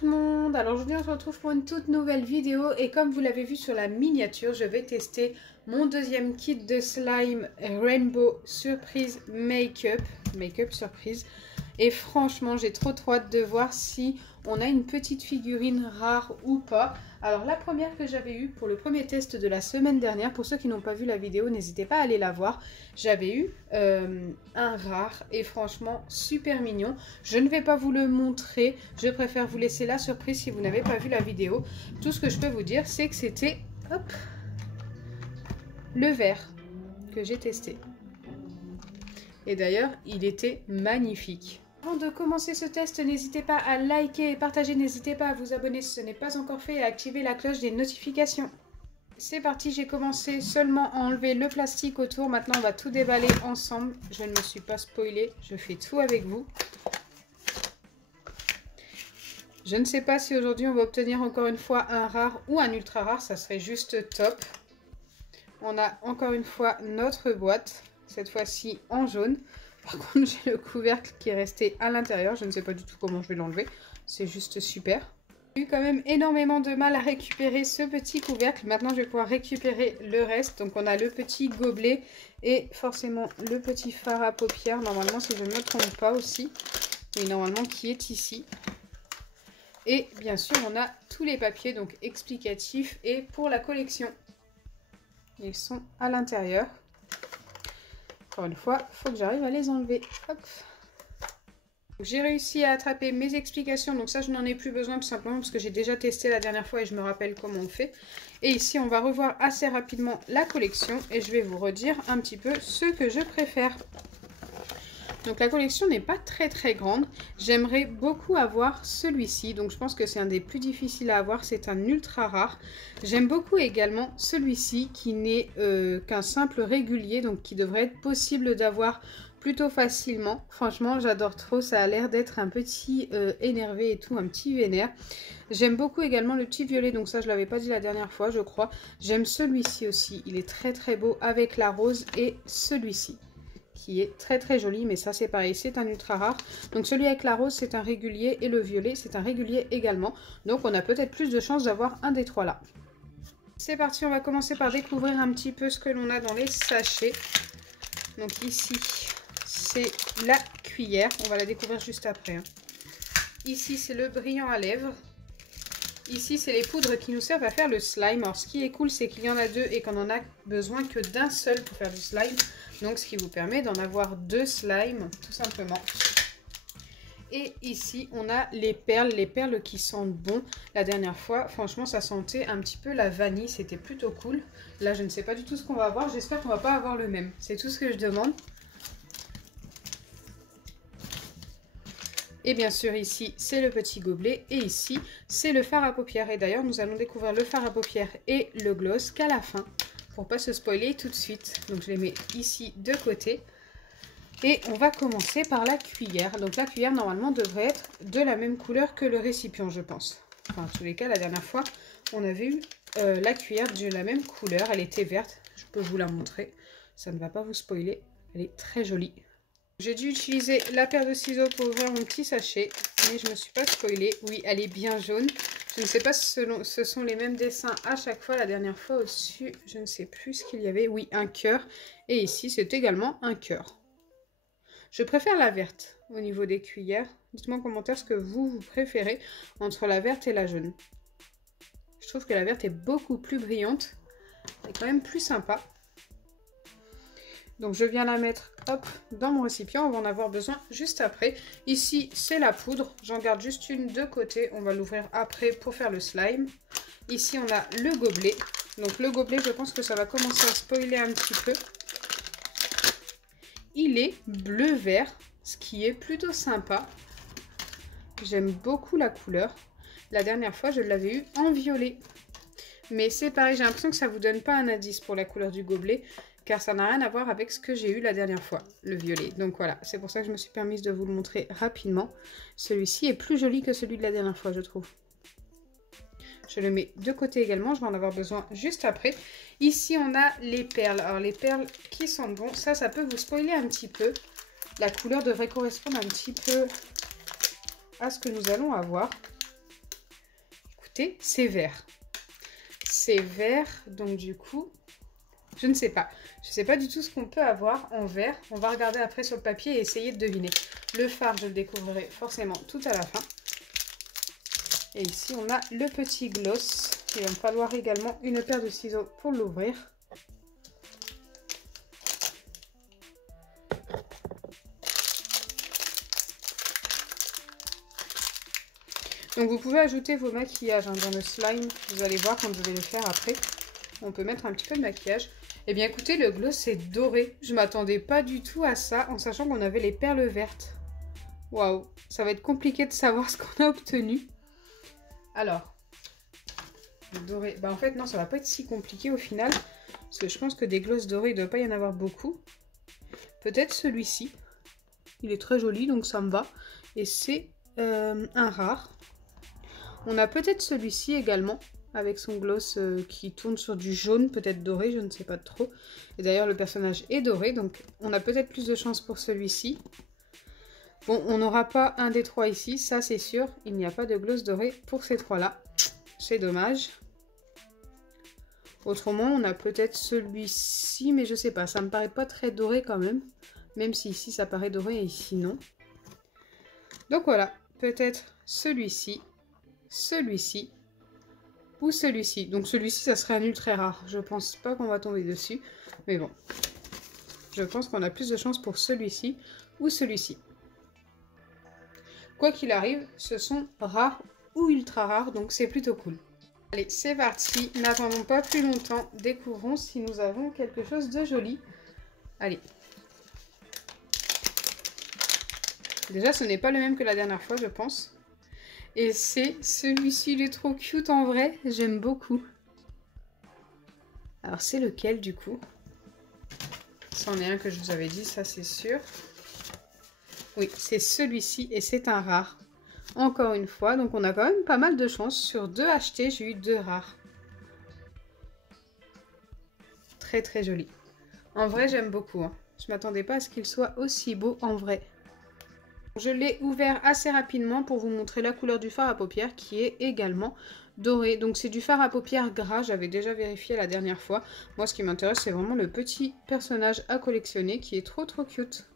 tout le monde, alors aujourd'hui on se retrouve pour une toute nouvelle vidéo et comme vous l'avez vu sur la miniature, je vais tester mon deuxième kit de slime Rainbow Surprise Make-up surprise. Et franchement j'ai trop hâte de voir si on a une petite figurine rare ou pas. Alors la première que j'avais eue pour le premier test de la semaine dernière, pour ceux qui n'ont pas vu la vidéo, n'hésitez pas à aller la voir. J'avais eu un rare et franchement super mignon. Je ne vais pas vous le montrer, je préfère vous laisser la surprise si vous n'avez pas vu la vidéo. Tout ce que je peux vous dire c'est que c'était le vert que j'ai testé. Et d'ailleurs il était magnifique. Avant de commencer ce test, n'hésitez pas à liker et partager, n'hésitez pas à vous abonner si ce n'est pas encore fait et à activer la cloche des notifications. C'est parti, j'ai commencé seulement à enlever le plastique autour, maintenant on va tout déballer ensemble. Je ne me suis pas spoilée, je fais tout avec vous. Je ne sais pas si aujourd'hui on va obtenir encore une fois un rare ou un ultra rare, ça serait juste top. On a encore une fois notre boîte, cette fois-ci en jaune. Par contre, j'ai le couvercle qui est resté à l'intérieur. Je ne sais pas du tout comment je vais l'enlever. C'est juste super. J'ai eu quand même énormément de mal à récupérer ce petit couvercle. Maintenant, je vais pouvoir récupérer le reste. Donc, on a le petit gobelet et forcément le petit fard à paupières. Normalement, si je ne me trompe pas aussi. Oui, normalement, qui est ici. Et bien sûr, on a tous les papiers donc explicatifs et pour la collection. Ils sont à l'intérieur. Encore une fois, il faut que j'arrive à les enlever. J'ai réussi à attraper mes explications, donc ça je n'en ai plus besoin tout simplement parce que j'ai déjà testé la dernière fois et je me rappelle comment on fait. Et ici on va revoir assez rapidement la collection et je vais vous redire un petit peu ce que je préfère. Donc la collection n'est pas très grande, j'aimerais beaucoup avoir celui-ci, donc je pense que c'est un des plus difficiles à avoir, c'est un ultra rare. J'aime beaucoup également celui-ci qui n'est qu'un simple régulier, donc qui devrait être possible d'avoir plutôt facilement. Franchement j'adore trop, ça a l'air d'être un petit énervé et tout, un petit vénère. J'aime beaucoup également le petit violet, donc ça je l'avais pas dit la dernière fois je crois. J'aime celui-ci aussi, il est très beau avec la rose et celui-ci qui est très joli, mais ça c'est pareil, c'est un ultra rare. Donc celui avec la rose c'est un régulier et le violet c'est un régulier également. Donc on a peut-être plus de chances d'avoir un des trois là. C'est parti, on va commencer par découvrir un petit peu ce que l'on a dans les sachets. Donc ici c'est la cuillère, on va la découvrir juste après. Ici c'est le brillant à lèvres. Ici, c'est les poudres qui nous servent à faire le slime. Alors, ce qui est cool, c'est qu'il y en a deux et qu'on en a besoin que d'un seul pour faire du slime. Donc, ce qui vous permet d'en avoir deux slimes, tout simplement. Et ici, on a les perles qui sentent bon. La dernière fois, franchement, ça sentait un petit peu la vanille. C'était plutôt cool. Là, je ne sais pas du tout ce qu'on va avoir. J'espère qu'on va pas avoir le même. C'est tout ce que je demande. Et bien sûr ici c'est le petit gobelet et ici c'est le fard à paupières. Et d'ailleurs nous allons découvrir le fard à paupières et le gloss qu'à la fin pour pas se spoiler tout de suite. Donc je les mets ici de côté. Et on va commencer par la cuillère. Donc la cuillère normalement devrait être de la même couleur que le récipient je pense. Enfin en tous les cas la dernière fois on avait eu la cuillère de la même couleur. Elle était verte, je peux vous la montrer. Ça ne va pas vous spoiler, elle est très jolie. J'ai dû utiliser la paire de ciseaux pour ouvrir mon petit sachet, mais je ne me suis pas spoilée. Oui, elle est bien jaune. Je ne sais pas si ce sont les mêmes dessins à chaque fois. La dernière fois au-dessus, je ne sais plus ce qu'il y avait. Oui, un cœur. Et ici, c'est également un cœur. Je préfère la verte au niveau des cuillères. Dites-moi en commentaire ce que vous préférez entre la verte et la jaune. Je trouve que la verte est beaucoup plus brillante. Elle est quand même plus sympa. Donc je viens la mettre dans mon récipient, on va en avoir besoin juste après. Ici c'est la poudre, j'en garde juste une de côté, on va l'ouvrir après pour faire le slime. Ici on a le gobelet, donc le gobelet je pense que ça va commencer à spoiler un petit peu. Il est bleu-vert, ce qui est plutôt sympa. J'aime beaucoup la couleur. La dernière fois je l'avais eu en violet. Mais c'est pareil, j'ai l'impression que ça ne vous donne pas un indice pour la couleur du gobelet. Car ça n'a rien à voir avec ce que j'ai eu la dernière fois, le violet. Donc voilà, c'est pour ça que je me suis permise de vous le montrer rapidement. Celui-ci est plus joli que celui de la dernière fois, je trouve. Je le mets de côté également, je vais en avoir besoin juste après. Ici, on a les perles. Alors les perles qui sentent bon, ça peut vous spoiler un petit peu. La couleur devrait correspondre un petit peu à ce que nous allons avoir. acheté, c'est vert. C'est vert, donc du coup, je ne sais pas. Je ne sais pas du tout ce qu'on peut avoir en vert. On va regarder après sur le papier et essayer de deviner. Le fard, je le découvrirai forcément tout à la fin. Et ici, on a le petit gloss. Il va me falloir également une paire de ciseaux pour l'ouvrir. Donc vous pouvez ajouter vos maquillages dans le slime. Vous allez voir quand vous allez le faire après. On peut mettre un petit peu de maquillage. Eh bien écoutez, le gloss est doré. Je ne m'attendais pas du tout à ça en sachant qu'on avait les perles vertes. Waouh, ça va être compliqué de savoir ce qu'on a obtenu. Alors, le doré. Bah en fait non, ça va pas être si compliqué au final. Parce que je pense que des gloss dorés, il ne doit pas y en avoir beaucoup. Peut-être celui-ci. Il est très joli, donc ça me va. Et c'est un rare. On a peut-être celui-ci également, avec son gloss qui tourne sur du jaune, peut-être doré, je ne sais pas trop. Et d'ailleurs, le personnage est doré, donc on a peut-être plus de chance pour celui-ci. Bon, on n'aura pas un des trois ici, ça c'est sûr. Il n'y a pas de gloss doré pour ces trois-là. C'est dommage. Autrement, on a peut-être celui-ci, mais je sais pas. Ça me paraît pas très doré quand même. Même si ici ça paraît doré et ici non. Donc voilà, peut-être celui-ci. Celui-ci ou celui-ci. Donc celui-ci, ça serait un ultra rare. Je pense pas qu'on va tomber dessus. Mais bon, je pense qu'on a plus de chance pour celui-ci ou celui-ci. Quoi qu'il arrive, ce sont rares ou ultra rares, donc c'est plutôt cool. Allez, c'est parti. N'attendons pas plus longtemps. Découvrons si nous avons quelque chose de joli. Allez. Déjà, ce n'est pas le même que la dernière fois, je pense. Et c'est celui-ci, il est trop cute en vrai, j'aime beaucoup. Alors c'est lequel du coup? C'en est un que je vous avais dit, ça c'est sûr. Oui, c'est celui-ci et c'est un rare. Encore une fois, donc on a quand même pas mal de chance. Sur 2 achetés, j'ai eu 2 rares. Très très joli. En vrai, j'aime beaucoup. Hein. Je m'attendais pas à ce qu'il soit aussi beau en vrai. Je l'ai ouvert assez rapidement pour vous montrer la couleur du fard à paupières qui est également doré. Donc c'est du fard à paupières gras, j'avais déjà vérifié la dernière fois. Moi ce qui m'intéresse c'est vraiment le petit personnage à collectionner qui est trop cute.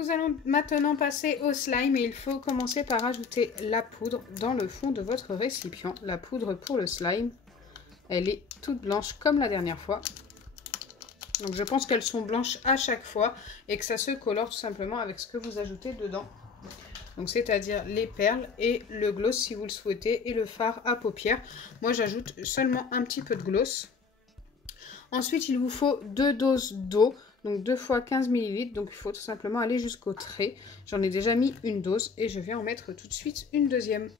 Nous allons maintenant passer au slime et il faut commencer par ajouter la poudre dans le fond de votre récipient. La poudre pour le slime, elle est toute blanche comme la dernière fois. Donc je pense qu'elles sont blanches à chaque fois et que ça se colore tout simplement avec ce que vous ajoutez dedans. Donc c'est-à-dire les perles et le gloss si vous le souhaitez et le fard à paupières. Moi j'ajoute seulement un petit peu de gloss. Ensuite il vous faut 2 doses d'eau, donc 2 fois 15 ml. Donc il faut tout simplement aller jusqu'au trait. J'en ai déjà mis une dose et je vais en mettre tout de suite une deuxième.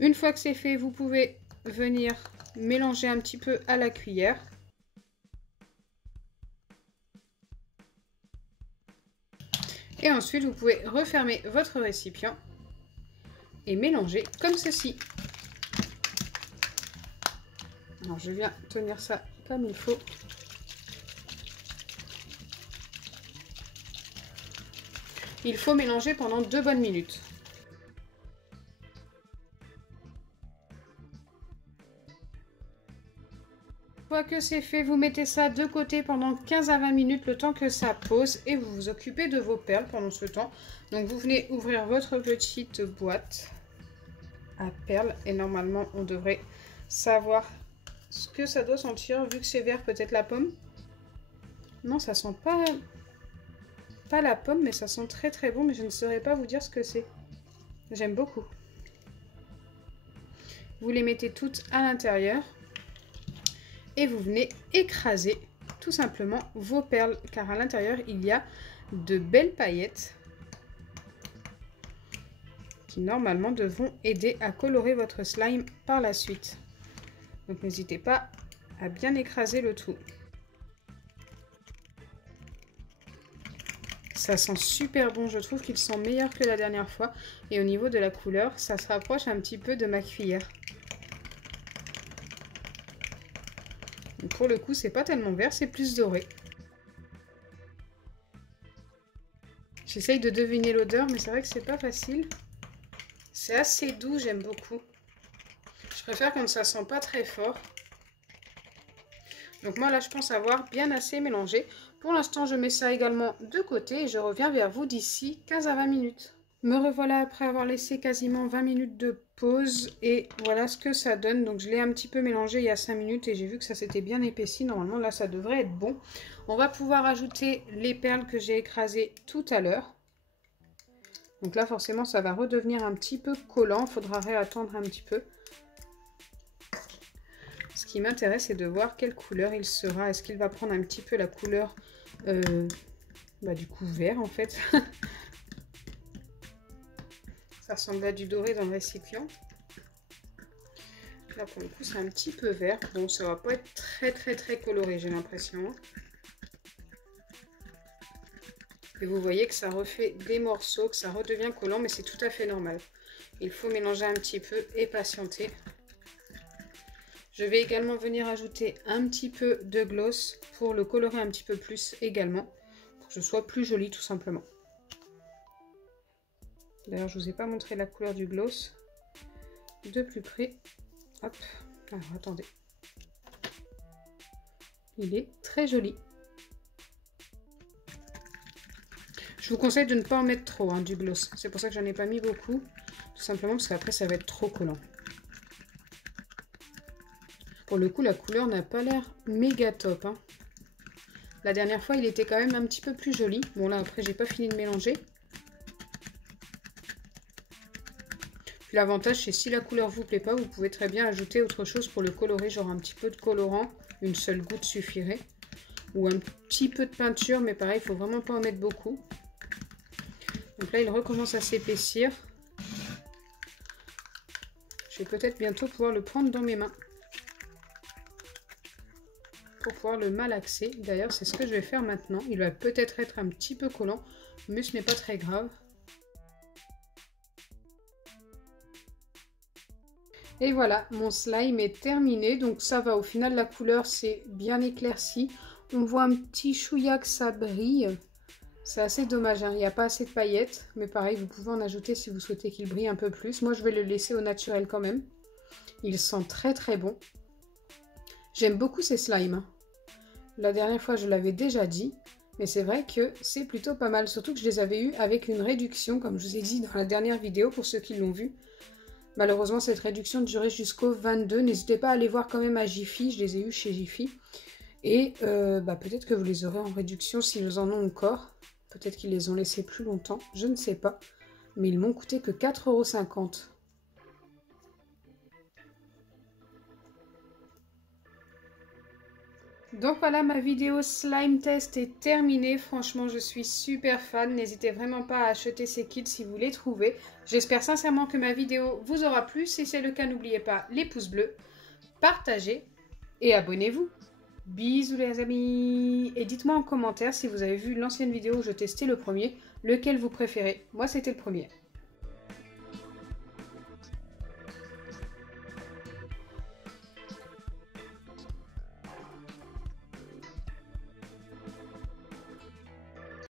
Une fois que c'est fait, vous pouvez venir mélanger un petit peu à la cuillère. Et ensuite, vous pouvez refermer votre récipient et mélanger comme ceci. Alors, je viens tenir ça comme il faut. Il faut mélanger pendant 2 bonnes minutes. Une fois que c'est fait, vous mettez ça de côté pendant 15 à 20 minutes, le temps que ça pose, et vous vous occupez de vos perles pendant ce temps. Donc vous venez ouvrir votre petite boîte à perles, et normalement on devrait savoir ce que ça doit sentir, vu que c'est vert, peut-être la pomme. Non, ça sent pas la pomme, mais ça sent très très bon, mais je ne saurais pas vous dire ce que c'est. J'aime beaucoup. Vous les mettez toutes à l'intérieur. Et vous venez écraser tout simplement vos perles, car à l'intérieur il y a de belles paillettes qui normalement devront aider à colorer votre slime par la suite. Donc n'hésitez pas à bien écraser le tout. Ça sent super bon, je trouve qu'il sent meilleur que la dernière fois. Et au niveau de la couleur, ça se rapproche un petit peu de ma cuillère. Pour le coup, c'est pas tellement vert, c'est plus doré. J'essaye de deviner l'odeur, mais c'est vrai que c'est pas facile. C'est assez doux, j'aime beaucoup. Je préfère quand ça sent pas très fort. Donc moi là je pense avoir bien assez mélangé. Pour l'instant je mets ça également de côté et je reviens vers vous d'ici 15 à 20 minutes. Me revoilà après avoir laissé quasiment 20 minutes de pause et voilà ce que ça donne. Donc je l'ai un petit peu mélangé il y a 5 minutes et j'ai vu que ça s'était bien épaissi. Normalement là ça devrait être bon. On va pouvoir ajouter les perles que j'ai écrasées tout à l'heure. Donc là forcément ça va redevenir un petit peu collant. Il faudra réattendre un petit peu. Ce qui m'intéresse, c'est de voir quelle couleur il sera. Est-ce qu'il va prendre un petit peu la couleur du coup vert en fait. Ça ressemble à du doré dans le récipient. Là pour le coup c'est un petit peu vert. Bon, ça va pas être très coloré, j'ai l'impression. Et vous voyez que ça refait des morceaux, que ça redevient collant, mais c'est tout à fait normal. Il faut mélanger un petit peu et patienter. Je vais également venir ajouter un petit peu de gloss pour le colorer un petit peu plus également, pour que ce soit plus joli tout simplement. D'ailleurs, je ne vous ai pas montré la couleur du gloss de plus près. Hop, alors attendez. Il est très joli. Je vous conseille de ne pas en mettre trop du gloss. C'est pour ça que j'en ai pas mis beaucoup, tout simplement parce qu'après ça va être trop collant. Pour le coup, la couleur n'a pas l'air méga top. La dernière fois, il était quand même un petit peu plus joli. Bon, là, après, j'ai pas fini de mélanger. Puis l'avantage, c'est si la couleur vous plaît pas, vous pouvez très bien ajouter autre chose pour le colorer, genre un petit peu de colorant. Une seule goutte suffirait. Ou un petit peu de peinture, mais pareil, il faut vraiment pas en mettre beaucoup. Donc là, il recommence à s'épaissir. Je vais peut-être bientôt pouvoir le prendre dans mes mains. Pour pouvoir le malaxer. D'ailleurs, c'est ce que je vais faire maintenant. Il va peut-être être un petit peu collant, mais ce n'est pas très grave. Et voilà, mon slime est terminé. Donc ça va, au final, la couleur c'est bien éclairci. On voit un petit chouïa que ça brille. C'est assez dommage, il n'y a pas assez de paillettes. Mais pareil, vous pouvez en ajouter si vous souhaitez qu'il brille un peu plus. Moi, je vais le laisser au naturel quand même. Il sent très bon. J'aime beaucoup ces slimes. La dernière fois, je l'avais déjà dit, mais c'est vrai que c'est plutôt pas mal. Surtout que je les avais eus avec une réduction, comme je vous ai dit dans la dernière vidéo, pour ceux qui l'ont vu. Malheureusement, cette réduction durait jusqu'au 22. N'hésitez pas à aller voir quand même à Jiffy. Je les ai eus chez Jiffy. Et peut-être que vous les aurez en réduction s'ils en ont encore. Peut-être qu'ils les ont laissés plus longtemps. Je ne sais pas. Mais ils m'ont coûté que 4,50 €. Donc voilà, ma vidéo slime test est terminée. Franchement, je suis super fan. N'hésitez vraiment pas à acheter ces kits si vous les trouvez. J'espère sincèrement que ma vidéo vous aura plu. Si c'est le cas, n'oubliez pas les pouces bleus, partagez et abonnez-vous. Bisous les amis. Et dites-moi en commentaire si vous avez vu l'ancienne vidéo où je testais le premier, lequel vous préférez. Moi, c'était le premier.